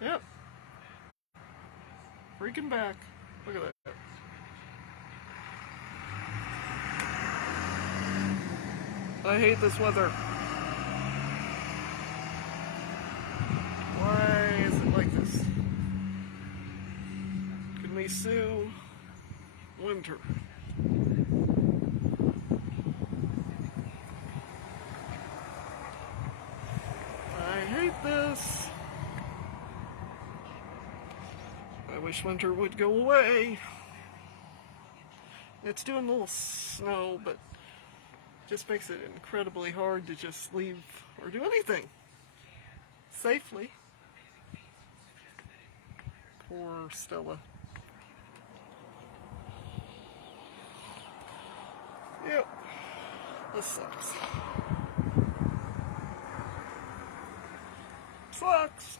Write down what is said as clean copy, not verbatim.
Yep. Freaking back. Look at that. I hate this weather. Why is it like this? Can we sue winter? I hate this. I wish winter would go away. It's doing a little snow, but just makes it incredibly hard to just leave or do anything safely. Poor Stella. Yep, this sucks. Sucks.